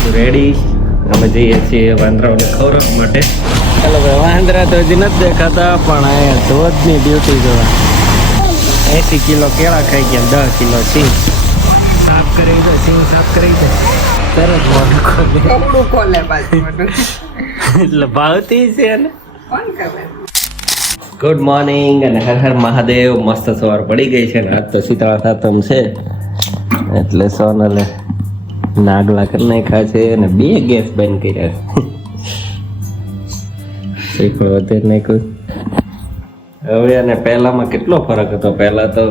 છું રેડી. અમે જઈએ છીએ વાંદરાઓને ખવડાવવા માટે. ચાલો ભાઈ, વાંદરા તો હજી નથી દેખાતા, પણ અહીંયા ધોધની ડ્યુટી જોવા 80 કિલો કેળા ખાઈ ગયા, 10 કિલો સિંગ સાફ કરી દે. સિંગ સાફ કરી દે તરત મોઢું ખોલે એટલે ભાવતી છે ને. ગુડ મોર્નિંગ અને હર હર મહાદેવ. મસ્ત સવાર પડી ગઈ છે ને આજ તો શીતળા સાતમ છે એટલે સોનલે નાગલા કરી નાખ્યા છે અને 2 ગેસ બંધ કર્યા છે. વધે નાખ્યું હવે. અને પહેલામાં કેટલો ફરક હતો. પહેલા તો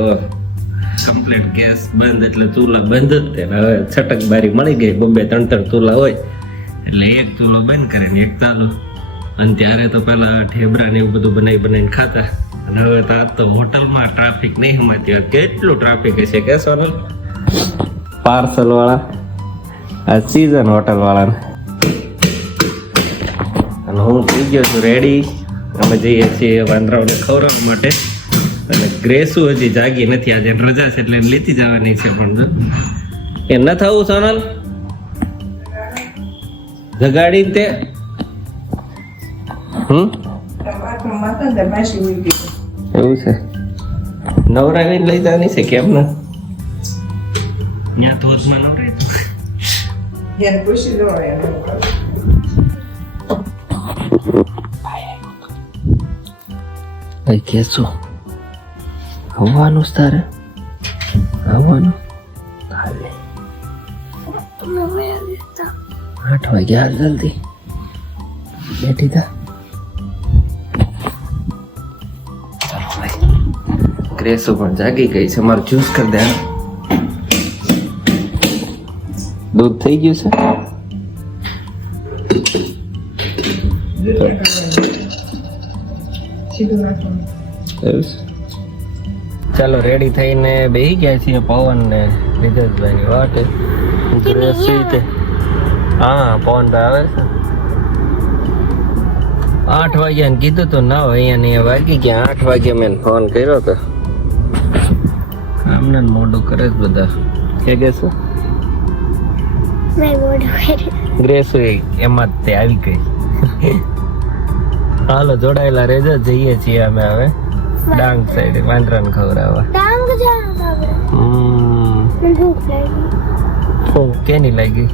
કમ્પ્લીટ ગેસ બંધ એટલે ચૂલા બંધ જ તે. હવે છટક બારી મળી ગઈ. 2-3 ચૂલા હોય એટલે એક ચૂલો બંધ કરે ને એક ચાલુ. અને ત્યારે તો પેલા ઢેબરા ને એવું બધું બનાવીને ખાતા. અને હવે તો આજ તો હોટલમાં ટ્રાફિક નહીં હમાતી હોય. કેટલું ટ્રાફિક હશે કે સોનલ? પાર્સલ વાળા આ સીઝન હોટલ વાળાને. અને હું થઈ ગયો છું રેડી. અમે જઈએ છીએ વાંદરાઓને ખવડાવવા માટે. અને ગ્રેસુ હજી જાગી નથી. આજે રજા છે એટલે લેતી જવાની છે. પણ એ ન થવું સોનલ જગાડીને તે એવું છે. નવરાવીને લઈ જવાની છે કેમ ને? ત્યાં ધોધમાં નવરાય ભાઈ કેસો આવવાનું જ તારે? આવવાનું 8 વાગ્યા જલ્દી બેઠી થા. ગ્રેસો પણ જાગી ગઈ છે. મારું જ્યુસ કરી દે. દૂધ થઈ ગયું છે. ચાલો રેડી થઈને બેસી ગયા છીએ પવન ને નિતેશભાઈ ની વાટે. હા પવન ભાઈ આવે છે. 8 વાગ્યા ને કીધું તો ના અહીંયા ને વાગી ગયા 8 વાગ્યા. મેં ફોન કર્યો હતો. આમને મોઢું કરે જ બધા કે ગેસ ગ્રેસ એમાં તે આવી ગઈ. હાલો જોડાયેલા રહેજો. જઈએ છીએ અમે હવે ડાંગ સાઈડ વાંદરાને ખવડાવવા. કેની લાગી?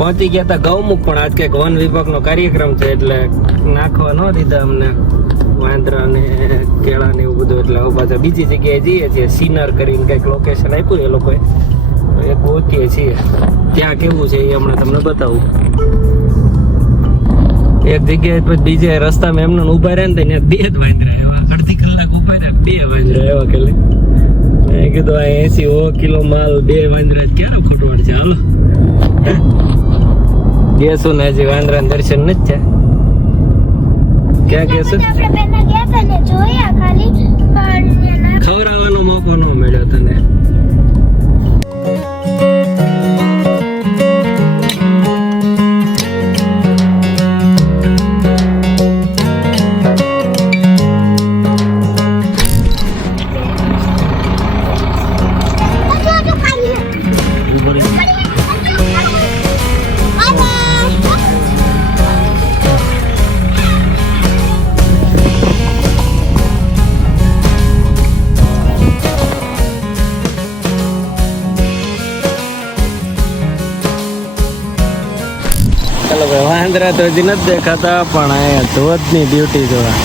પહોંચી ગયા હતા ગૌમુખ. પણ આજ કઈક વન વિભાગનો કાર્યક્રમ છે એટલે નાખવા ન દીધા અમને વાંદરા ને કેળા ને એવું બધું. એટલે હવે પાછા બીજી જગ્યાએ જઈએ છીએ. સિનર કરીને કઈક લોકેશન આપ્યું એ લોકોએ. એ પહોંચીએ છીએ. ત્યાં કેવું છે એ હમણાં તમને બતાવું. એક જગ્યાએ પછી બીજે રસ્તામાં એમને ઉભા રહ્યા ને ત્યાં 2 જ વાંદરા એવા. અડધી કલાક ઉભા રહ્યા 2 વાંદરા એવા. કે મેં કીધું આ 80 કિલો માલ 2 વાંદરા ક્યારે ખોટવાડ છે. હાલો ગેસું ને હજી વાંદરા દર્શન નથી થયા. ક્યાં ગેસું? ખવડાવવાનો મોકો ન મળ્યો તને. વાંદરા તો હજી નથી દેખાતા, પણ અહીંયા ધોધની ડ્યુટી જોવા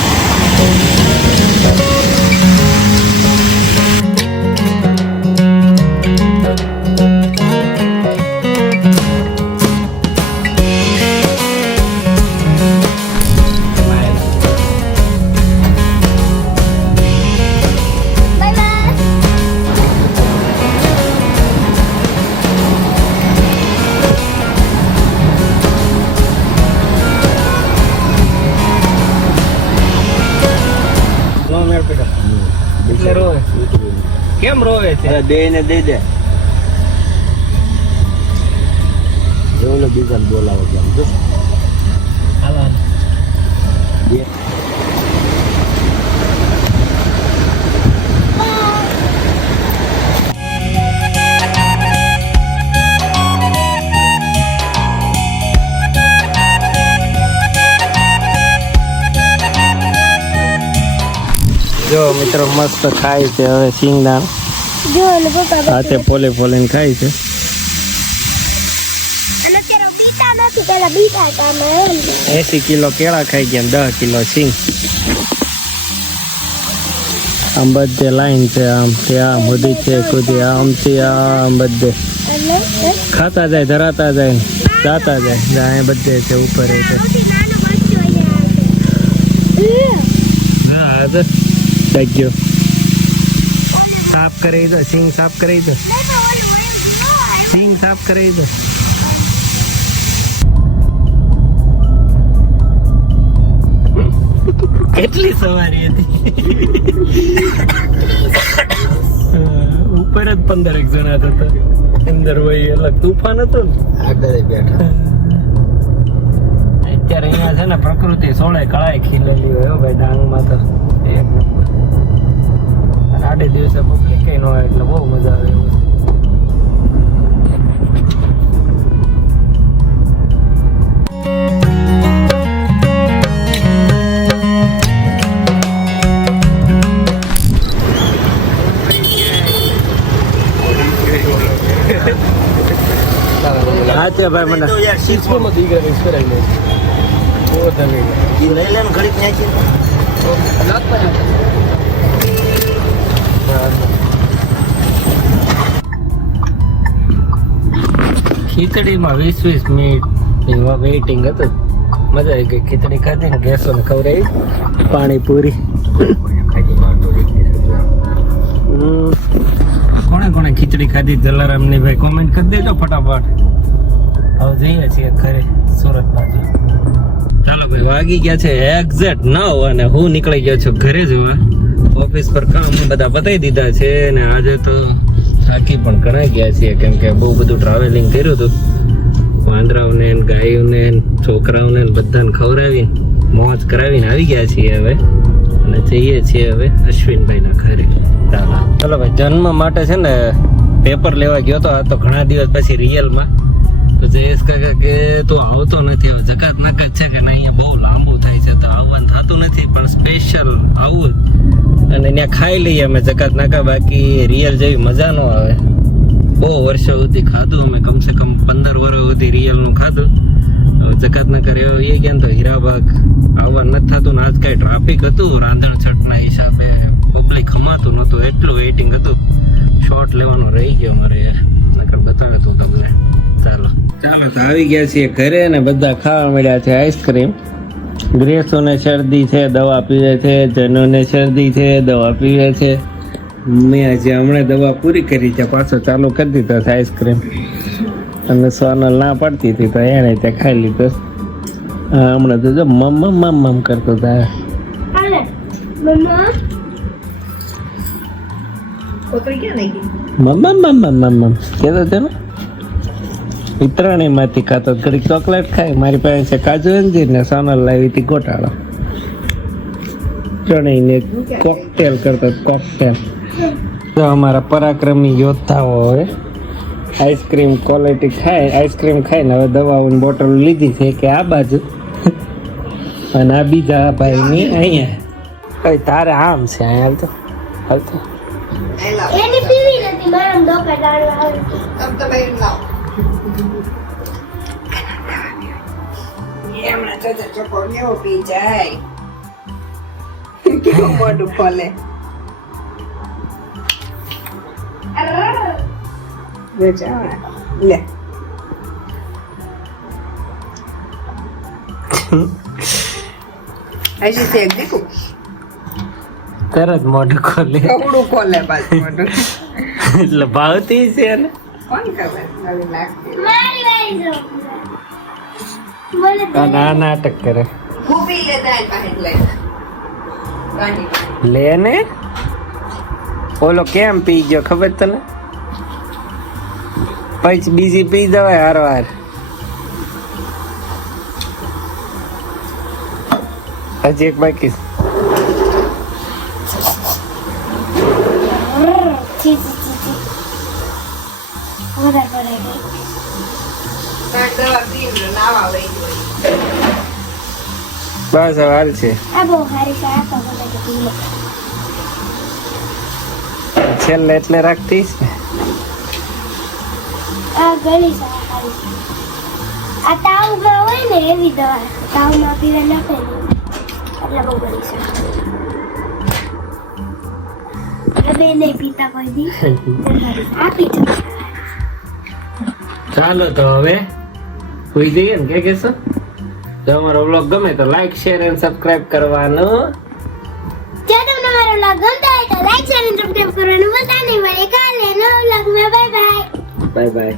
કેમ રોવે છે? બે ને દઈ દે. એવું બીજા બોલાવો કેમ જો. હાલો જો મિત્રો મસ્ત ખાય છે હવે સિંગદાણ હાથે પોલે પોલીને ખાય છે. અને તેરો બીટા નથી, પેલા બીટા હતા મેં 80 કિલો કેળા ખાઈ ગયા 10 કિલો સિંગ. આમ બધે લાઈન છે, આમ ત્યાં મોદી છે, કુદી આમથી આમ બધે અને ખાતા જાય, ધરાતા જાય ને જાતા જાય. અહીંયા બધે છે ઉપર છે. સૌથી નાનો બચ્ચો અહીંયા હા તો ગયો સાફ કરી દો, સિંગ સાફ કરી દો, સિંગ સાફ કરી દો. કેટલી સવારી હતી. ઉપર જ 15 જણા હતા, અંદર હોય અલગ તૂફાન હતું ને. આગળ બેઠા. અત્યારે અહીંયા છે ને પ્રકૃતિ સોળે કળાએ ખીલેલી હોય હો ભાઈ. ડાંગમાં તો એક નંબર. અને આડે દિવસે પબ્લિક કઈ ન હોય એટલે બહુ મજા આવે એવું. હા તે ભાઈ મને યાર શીખવામાં દીકરા મિક્સ કરાવી લે. બહુ ધની ઈ લઈ લે ને ઘડીક ન્યાચી. ખીચડીમાં 20 મિનિટ વેઇટિંગ હતું. મજા આવી ગઈ. ખીચડી ખાધી ને ગેસો ને ખવડાવી પાણીપુરી. કોણે કોણે ખીચડી ખાધી જલારામની ભાઈ કોમેન્ટ કરી દેજો ફટાફટ. હવે જઈએ છીએ ઘરે સુરત બાજુ. ચાલો ભાઈ વાગી ગયા છે એક્ઝેક્ટ 9 અને હું નીકળી ગયો છું ઘરે જવા. ઓફિસ પર કામ બધા બતાવી દીધા છે ને આજે તો થાકી પણ ઘણા ગયા છીએ કેમ કે બહુ બધું ટ્રાવેલિંગ કર્યું હતું. વાંદરાઓને ગાયોને છોકરાઓને બધાને ખવડાવીને મોજ કરાવીને આવી ગયા છીએ હવે અને જઈએ છીએ હવે અશ્વિનભાઈના ઘરે. ચાલો ભાઈ જન્મ માટે છે ને પેપર લેવા ગયો તો આ તો ઘણા દિવસ પછી રિયલમાં. તો જયેશ કાકા કે તું આવતો નથી. હવે જકાત નાકા છે કે ના અહીંયા બહુ લાંબુ થાય છે તો આવવાનું થતું નથી પણ સ્પેશિયલ આવું અને ત્યાં ખાઈ લઈએ અમે જકાત નાકા. બાકી રિયલ જેવી મજા ન આવે. બહુ વર્ષો સુધી ખાધું અમે, કમસે કમ 15 વર્ષ સુધી રિયલનું ખાધું. હવે જકાત નાકા રહેવા એ ગયા તો હીરાબાગ આવવાનું નથી થતું ને આજ કાંઈ ટ્રાફિક હતું રાંધણ છઠના હિસાબે પબ્લિક ખમાતું નહોતું એટલું વેઇટિંગ હતું. શોર્ટ લેવાનો રહી ગયો મારે નકર બતાવે તું તમને. ચાલો ચાલો તો આવી ગયા છીએ ઘરે ને બધા ખાવા મળ્યા છે આઈસ્ક્રીમ. ગ્રેસોને શરદી છે દવા પીવે છે, જનોને શરદી છે દવા પીવે છે. મેં હજી હમણાં દવા પૂરી કરી છે પાછો ચાલુ કરી દીધો છે આઈસ્ક્રીમ. અને સોનલ ના પડતી હતી તો એને ત્યાં ખાઈ લીધો. હમણાં તો જો મમ કરતો હતા. મમ કેતો છે ને વિતરણી માંથી ખાતો ઘડીક ચોકલેટ ખાય. મારી પાસે છે કાજુ અંજીર ને સોનલ લાવી હતી ગોટાળો. ત્રણેયને કોકટેલ કરતો કોકટેલ. તો અમારા પરાક્રમી યોદ્ધાઓ હવે આઈસ્ક્રીમ ક્વોલિટી ખાય આઈસ્ક્રીમ ખાઈને હવે દવાઓની બોટલ લીધી છે કે આ બાજુ અને આ બીજા ભાઈની અહીંયા. કઈ તારે આમ છે અહીંયા હાલતો એની પીવી નથી મારા ડોકા ડાળવા આવી. તમ તમે લાવ એમણે તો ચોકો કેવો પી જાય કેવું મોઢું ખોલે. લે હજી તે દીકું તરત મોઢું ખોલે કપડું ખોલે પાછું મોઢું. એટલે ભાવતી છે ને કોણ ખબર નવી લાગતી મારી વાળી જો મને અને આ નાટક કરે. ખૂબી લે જાય પાસે લઈ લે ને ઓલો કેમ પી ગયો ખબર તને? પછી બીજી પી જવાય હારવાર. હજી એક બાકી છે. છી, છી, છી, છી. વધારે પડાઈ ગઈ. કાંઈક દવા પીને નાવા વહી ગઈ. બસ હવે હાલ છે. આ બહુ સારી છે. આ તો મને તો પી લે. છેલ્લે એટલે રાખતીશ ને. આ ઘણી સારી છે. આ તાવમાં હોય ને એવી દવા તાવમાં પીવા નાખેલી એટલે બહુ ઘણી સારી. બે નહીં પીતા કોઈ દી આ પીતો. ચાલો તો હવે સુઈ જઈએ ને કે કહેશો? જો અમારો વ્લોગ ગમે તો લાઈક શેર અને સબસ્ક્રાઇબ કરવાનું. જો તમને મારો વ્લોગ ગમતો હોય તો લાઈક શેર અને સબસ્ક્રાઇબ કરવાનું ભૂલતા નહીં. મળીએ કાલે નવા વ્લોગમાં. Bye bye. Bye bye.